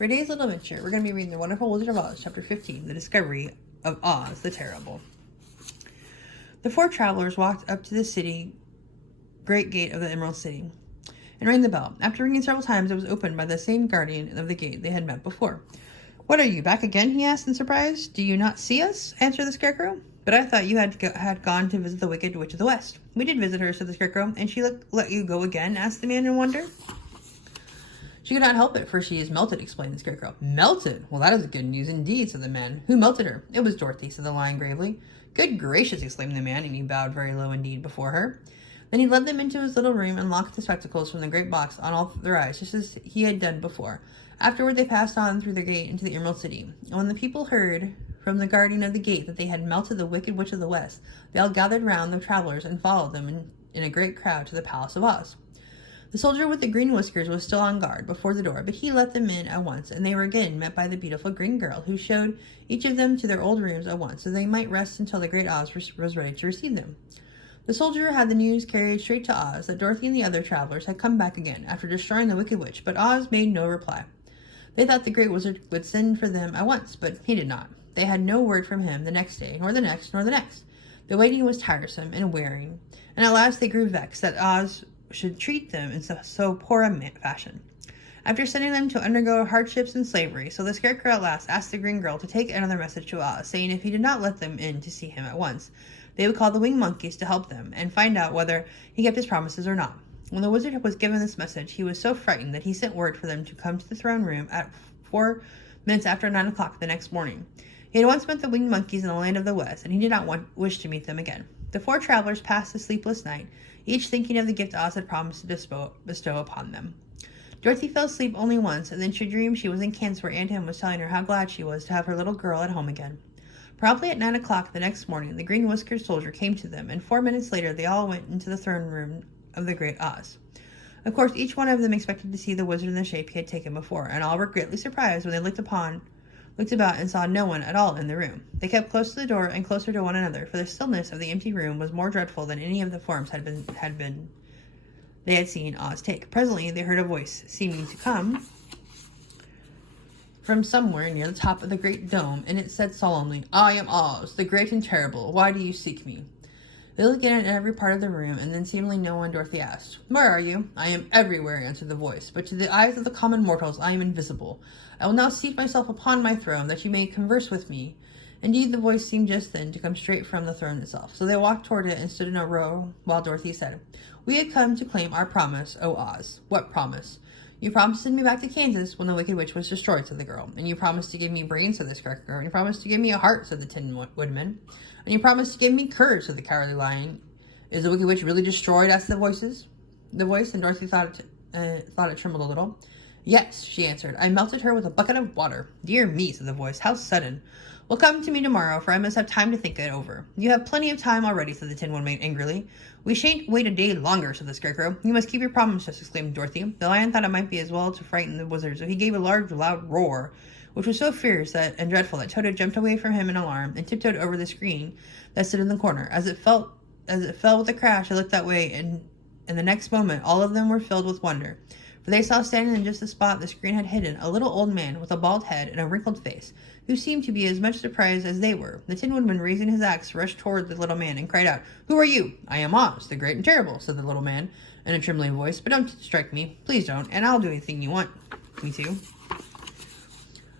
For today's little adventure, we're going to be reading The Wonderful Wizard of Oz, Chapter 15, The Discovery of Oz the Terrible. The four travelers walked up to the city great gate of the Emerald City and rang the bell. After ringing several times, it was opened by the same guardian of the gate they had met before. "What are you, back again?" he asked in surprise. "Do you not see us?" answered the Scarecrow. "But I thought you had gone to visit the Wicked Witch of the West." "We did visit her," said the Scarecrow. "And she let you go again?" asked the man in wonder. "She could not help it, for she is melted," explained the Scarecrow. "Melted? Well, that is good news indeed," said the man. "Who melted her?" "It was Dorothy," said the Lion gravely. "Good gracious," exclaimed the man, and he bowed very low indeed before her. Then he led them into his little room and locked the spectacles from the great box on all their eyes, just as he had done before. Afterward they passed on through the gate into the Emerald City. And when the people heard from the guardian of the gate that they had melted the Wicked Witch of the West, they all gathered round the travelers and followed them in a great crowd to the Palace of Oz. The soldier with the green whiskers was still on guard before the door, but he let them in at once, and they were again met by the beautiful green girl, who showed each of them to their old rooms at once, so they might rest until the great Oz was ready to receive them. The soldier had the news carried straight to Oz that Dorothy and the other travelers had come back again after destroying the Wicked Witch, but Oz made no reply. They thought the great wizard would send for them at once, but he did not. They had no word from him the next day, nor the next, nor the next. The waiting was tiresome and wearing, and at last they grew vexed that Oz should treat them in so poor a fashion. After sending them to undergo hardships and slavery, so the Scarecrow at last asked the green girl to take another message to Oz, saying if he did not let them in to see him at once, they would call the winged monkeys to help them and find out whether he kept his promises or not. When the wizard was given this message, he was so frightened that he sent word for them to come to the throne room at 4 minutes after 9 o'clock the next morning. He had once met the winged monkeys in the land of the West, and he did not wish to meet them again. The four travelers passed a sleepless night, each thinking of the gift Oz had promised to bestow upon them. Dorothy fell asleep only once, and then she dreamed she was in Kansas where Aunt Em was telling her how glad she was to have her little girl at home again. Promptly at 9 o'clock the next morning, the green whiskered soldier came to them, and 4 minutes later they all went into the throne room of the great Oz. Of course, each one of them expected to see the wizard in the shape he had taken before, and all were greatly surprised when they looked about and saw no one at all in the room. They kept close to the door and closer to one another, for the stillness of the empty room was more dreadful than any of the forms they had seen Oz take. Presently they heard a voice seeming to come from somewhere near the top of the great dome, and it said solemnly, "I am Oz, the great and terrible. Why do you seek me?" They looked in every part of the room, and then seemingly no one, Dorothy asked, "Where are you?" "I am everywhere," answered the voice, "but to the eyes of the common mortals I am invisible. I will now seat myself upon my throne, that you may converse with me." Indeed, the voice seemed just then to come straight from the throne itself, so they walked toward it and stood in a row while Dorothy said, "We had come to claim our promise, O Oz." "What promise?" "You promised to send me back to Kansas when the Wicked Witch was destroyed," said the girl. "And you promised to give me brains," said the Scarecrow. "And you promised to give me a heart," said the Tin Woodman. "And you promised to give me courage," said the Cowardly Lion. "Is the Wicked Witch really destroyed?" asked the voice, and Dorothy thought it trembled a little. "Yes," she answered. "I melted her with a bucket of water." "Dear me," said the voice. "How sudden." "Well, come to me tomorrow, for I must have time to think it over." "You have plenty of time already," said the Tin Woodman angrily. "We shan't wait a day longer," said the Scarecrow. "You must keep your promises," exclaimed Dorothy. The lion thought it might be as well to frighten the wizard, so he gave a large, loud roar, which was so fierce and dreadful that Toto jumped away from him in alarm and tiptoed over the screen that stood in the corner. As it fell with a crash, it looked that way, and the next moment all of them were filled with wonder, for they saw standing in just the spot the screen had hidden a little old man with a bald head and a wrinkled face, who seemed to be as much surprised as they were. The Tin Woodman, raising his axe, rushed toward the little man and cried out, "Who are you?" "I am Oz, the great and terrible," said the little man in a trembling voice. "But don't strike me, please don't, and I'll do anything you want me to."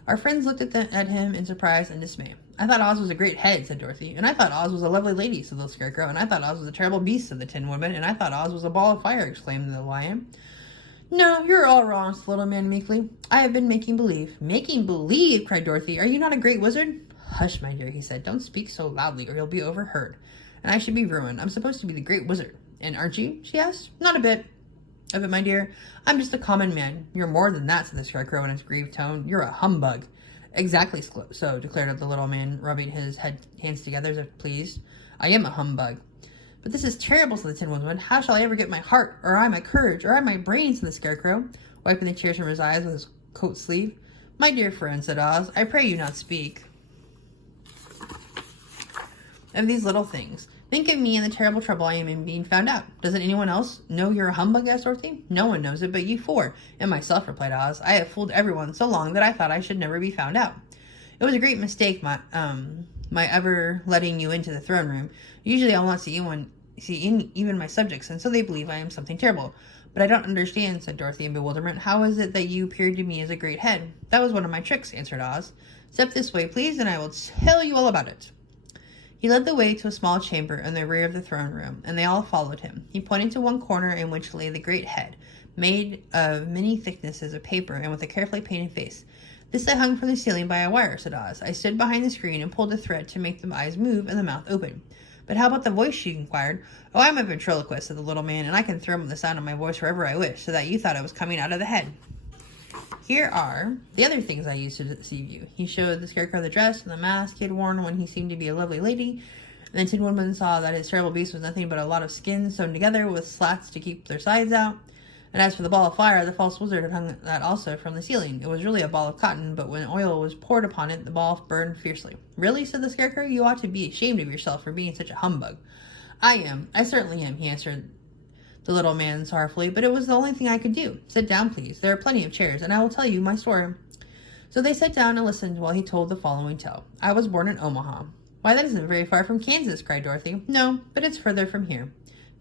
Our friends looked at him in surprise and dismay. "I thought Oz was a great head," said Dorothy. "And I thought Oz was a lovely lady," said the Scarecrow. "And I thought Oz was a terrible beast," said the Tin Woodman. "And I thought Oz was a ball of fire," exclaimed the Lion. "No, you're all wrong," said the little man meekly. "I have been making believe." "Making believe!" cried Dorothy. "Are you not a great wizard?" "Hush, my dear," he said. "Don't speak so loudly, or you'll be overheard, and I should be ruined. I'm supposed to be the great wizard." "And aren't you?" she asked. "Not a bit of it, my dear. I'm just a common man." "You're more than that," said the Scarecrow in his grieved tone. "You're a humbug." "Exactly so," declared the little man, rubbing his hands together as if pleased. "I am a humbug." "But this is terrible," said the Tin Woodman. "How shall I ever get my heart, or I my courage, or I my brains?" said the Scarecrow, wiping the tears from his eyes with his coat sleeve. "My dear friend," said Oz, "I pray you not speak of these little things. Think of me and the terrible trouble I am in being found out. Doesn't anyone else know you're a humbug? Asked Dorothy. No one knows it but you four, and myself, replied Oz. I have fooled everyone so long that I thought I should never be found out. It was a great mistake, my ever letting you into the throne room. Usually I won't see even my subjects, and so they believe I am something terrible. But I don't understand, said Dorothy in bewilderment. How is it that you appeared to me as a great head? That was one of my tricks, answered Oz. Step this way, please, and I will tell you all about it. He led the way to a small chamber in the rear of the throne room, and they all followed him. He pointed to one corner in which lay the great head, made of many thicknesses of paper and with a carefully painted face. This I hung from the ceiling by a wire, said Oz. I stood behind the screen and pulled the thread to make the eyes move and the mouth open. But how about the voice? She inquired. Oh, I'm a ventriloquist, said the little man, and I can throw the sound of my voice wherever I wish, so that you thought it was coming out of the head. Here are the other things I used to deceive you. He showed the Scarecrow the dress and the mask he had worn when he seemed to be a lovely lady. And the Tin Woodman saw that his terrible beast was nothing but a lot of skin sewn together with slats to keep their sides out. And as for the ball of fire, the false wizard had hung that also from the ceiling. It was really a ball of cotton, but when oil was poured upon it, the ball burned fiercely. Really, said the Scarecrow, you ought to be ashamed of yourself for being such a humbug. I certainly am, he answered the little man sorrowfully, but it was the only thing I could do. Sit down, please. There are plenty of chairs, and I will tell you my story. So they sat down and listened while he told the following tale. I was born in Omaha. Why, that isn't very far from Kansas, cried Dorothy. No, but it's further from here,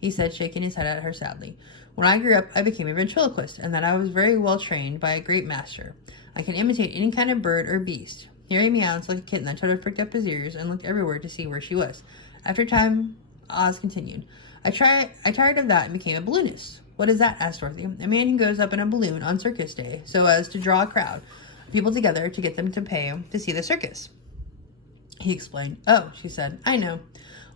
he said, shaking his head at her sadly. When I grew up, I became a ventriloquist, and that I was very well trained by a great master. I can imitate any kind of bird or beast. Here he meows like a kitten that Toto pricked up his ears and looked everywhere to see where she was. After time, Oz continued. I tired of that and became a balloonist. What is that? Asked Dorothy. A man who goes up in a balloon on circus day so as to draw a crowd of people together to get them to pay to see the circus. He explained. Oh, she said. I know.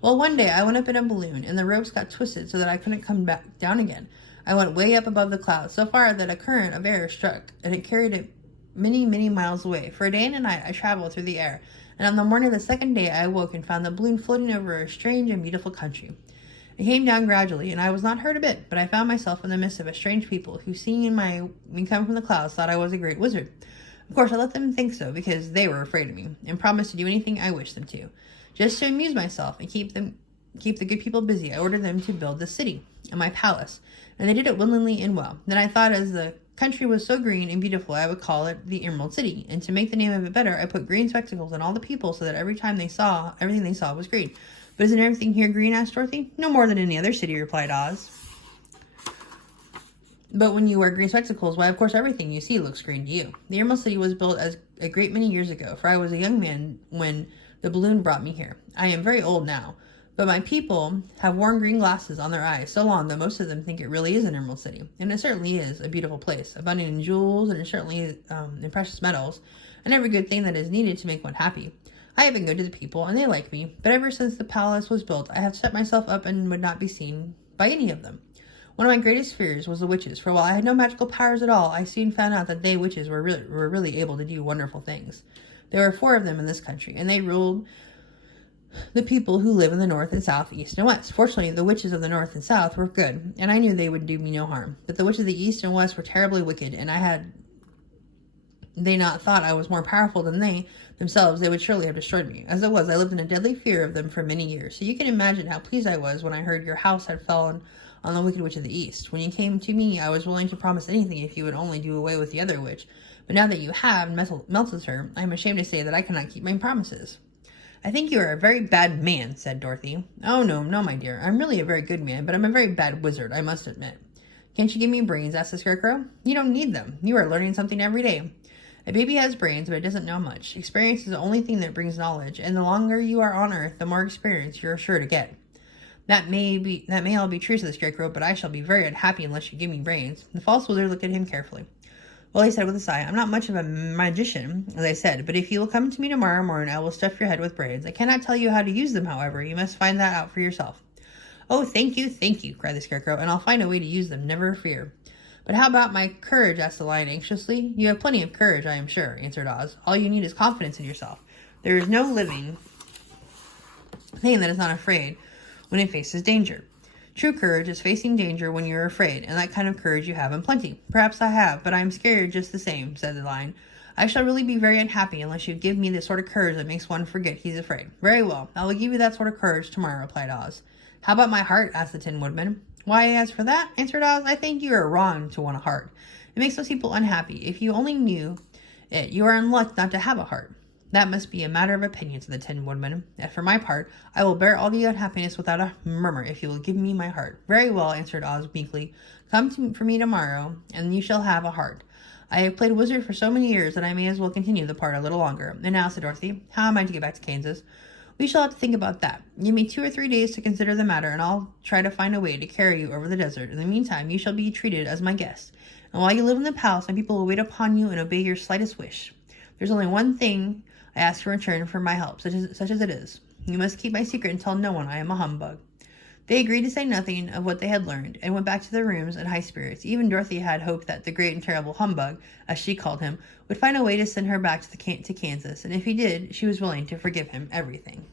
Well, one day I went up in a balloon and the ropes got twisted so that I couldn't come back down again. I went way up above the clouds, so far that a current of air struck, and it carried it many, many miles away. For a day and a night I traveled through the air, and on the morning of the second day I awoke and found the balloon floating over a strange and beautiful country. It came down gradually, and I was not hurt a bit, but I found myself in the midst of a strange people who, seeing me come from the clouds, thought I was a great wizard. Of course, I let them think so, because they were afraid of me, and promised to do anything I wished them to. Just to amuse myself and keep the good people busy, I ordered them to build the city and my palace, and they did it willingly and well. Then I thought, as the country was so green and beautiful, I would call it the Emerald City, and to make the name of it better, I put green spectacles on all the people so that everything they saw was green. But isn't everything here green? Asked Dorothy. No more than any other city, replied Oz. But when you wear green spectacles, why, of course, everything you see looks green to you. The Emerald City was built a great many years ago, for I was a young man when the balloon brought me here. I am very old now, but my people have worn green glasses on their eyes so long that most of them think it really is an Emerald City. And it certainly is a beautiful place, abounding in jewels, and it certainly is in precious metals, and every good thing that is needed to make one happy. I have been good to the people, and they like me, but ever since the palace was built, I have shut myself up and would not be seen by any of them. One of my greatest fears was the witches, for while I had no magical powers at all, I soon found out that they witches were really able to do wonderful things. There were 4 of them in this country, and they ruled the people who live in the north and south, east and west. Fortunately, the witches of the north and south were good, and I knew they would do me no harm. But the witches of the east and west were terribly wicked, and had they not thought I was more powerful than they themselves, they would surely have destroyed me. As it was, I lived in a deadly fear of them for many years. So you can imagine how pleased I was when I heard your house had fallen on the wicked witch of the east. When you came to me, I was willing to promise anything if you would only do away with the other witch. But now that you have melted her, I am ashamed to say that I cannot keep my promises. I think you are a very bad man, said Dorothy. Oh, no, my dear. I'm really a very good man, but I'm a very bad wizard, I must admit. Can't you give me brains? Asked the Scarecrow. You don't need them. You are learning something every day. A baby has brains, but it doesn't know much. Experience is the only thing that brings knowledge, and the longer you are on Earth, the more experience you're sure to get. That may all be true, said the Scarecrow, but I shall be very unhappy unless you give me brains. The false wizard looked at him carefully. Well, he said with a sigh, I'm not much of a magician, as I said, but if you will come to me tomorrow morning, I will stuff your head with brains. I cannot tell you how to use them, however. You must find that out for yourself. Oh, thank you, cried the Scarecrow, and I'll find a way to use them, never fear. But how about my courage? Asked the Lion anxiously. You have plenty of courage, I am sure, answered Oz. All you need is confidence in yourself. There is no living thing that is not afraid when it faces danger. True courage is facing danger when you're afraid, and that kind of courage you have in plenty. Perhaps I have, but I am scared just the same, said the Lion. I shall really be very unhappy unless you give me the sort of courage that makes one forget he's afraid. Very well, I will give you that sort of courage tomorrow, replied Oz. How about my heart? Asked the Tin Woodman. Why, as for that, answered Oz, I think you are wrong to want a heart. It makes those people unhappy. If you only knew it, you are in luck not to have a heart. That must be a matter of opinion, said the Tin Woodman. And for my part, I will bear all the unhappiness without a murmur if you will give me my heart. Very well, answered Oz meekly. Come for me tomorrow, and you shall have a heart. I have played wizard for so many years that I may as well continue the part a little longer. And now, said Dorothy, how am I to get back to Kansas? We shall have to think about that. Give me 2 or 3 days to consider the matter, and I'll try to find a way to carry you over the desert. In the meantime, you shall be treated as my guest. And while you live in the palace, my people will wait upon you and obey your slightest wish. There's only one thing I ask in return for my help, such as it is. You must keep my secret and tell no one I am a humbug. They agreed to say nothing of what they had learned, and went back to their rooms in high spirits. Even Dorothy had hoped that the great and terrible humbug, as she called him, would find a way to send her back to Kansas, and if he did, she was willing to forgive him everything.